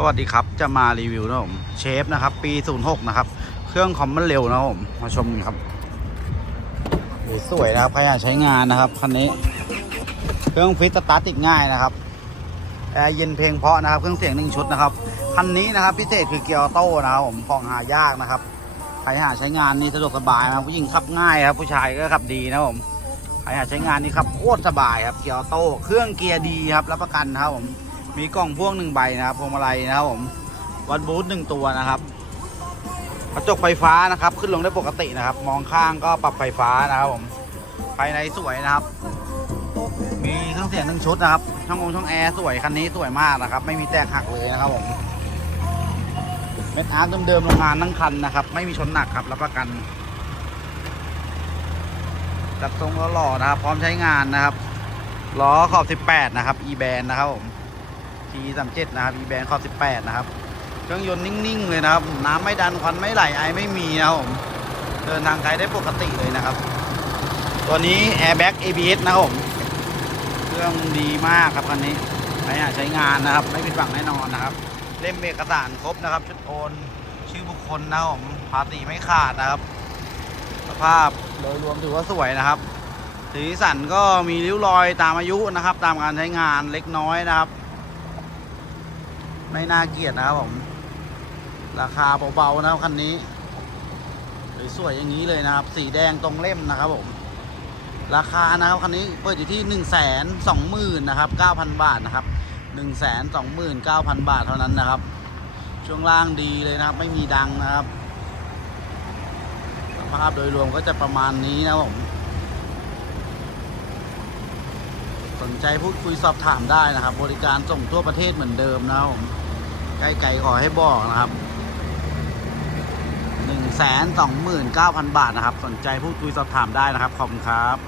สวัสดีครับจะมารีวิวนะผมเชฟนะครับ ปี 06 นะครับ เครื่องคอมมันเร็วนะผมมาชมกันครับสวยนะครับใครอยากใช้งานนะครับคันนี้ เครื่องฟิตสตาร์ติดง่ายนะครับแอร์เย็นเพลงเพาะนะครับเครื่องเสียงหนึ่งชุดนะครับคันนี้นะครับพิเศษคือเกียร์ออโต้นะครับผมของหายากนะครับใครหาใช้งานนี่สะดวกสบายนะผู้หญิงขับง่ายครับผู้ชายก็ขับดีนะผมใครหาใช้งานนี่ขับโคตรสบายครับเกียร์ออโต้เครื่องเกียร์ดีครับรับประกันนะครับผม มีกล่องพ่วงหนึ่งใบนะครับพวงมาลัยนะครับผมวัดบูธหนึ่งตัวนะครับกระจกไฟฟ้านะครับ ขึ้นลงได้ปกตินะครับ มองข้างก็ปรับไฟฟ้านะครับผมภายในสวยนะครับ มีเครื่องเสียงหนึ่งชุดนะครับ ช่ององช่องแอร์สวยคันนี้สวยมากนะครับ ไม่มีแตกหักเลยนะครับผมเม็ดอาร์ตเดิมๆโรงงานทั้งคันนะครับ ไม่มีชนหนักครับรับประกันจัดทรงหล่อๆนะครับ พร้อมใช้งานนะครับล้อขอบ 18 นะครับ e band นะครับผม T37 นะครับ e band ขอบ18 นะครับ เครื่องยนต์นิ่ง ๆ เลยนะครับ น้ำไม่ดันควันไม่ไหลไอไม่มีนะครับผม เดินทางไกลได้ปกติเลยนะครับ ตัวนี้ airbag ABS นะครับผม เครื่องดีมากครับคันนี้ใครอยาใช้งานนะครับ ไม่ผิดหวังแน่นอนนะครับ เล่มเอกสารครบนะครับ ชุดโอน ชื่อบุคคลนะครับผมภาษีไม่ขาดนะครับ สภาพโดยรวมถือว่าสวยนะครับสีสันก็มีริ้วรอยตามอายุนะครับ ตามการใช้งานเล็กน้อยนะครับ ไม่น่าเกลียดนะครับผม ราคาเบาๆนะครับคันนี้สวยๆอย่างนี้เลยนะครับ สีแดงตรงเล่มนะครับผม ราคานะครับคันนี้เปิดอยู่ที่หนึ่งแสนสองหมื่นนะครับเก้าพันบาทนะครับหนึ่งแสนสองหมื่นเก้าพันบาทเท่านั้นนะครับ ช่วงล่างดีเลยนะครับ ไม่มีดังนะครับสภาพโดยรวมก็จะประมาณนี้นะครับผม ส นใจพูดคุยสอบถามได้นะครับ บริการส่งทั่วประเทศเหมือนเดิมนะครับผมใกล้ไกลขอให้บอกนะครับหนึ่งแสนสองหมื่นเก้าพันบาทนะครับ สนใจพูดคุยสอบถามได้นะครับ ขอบคุณครับ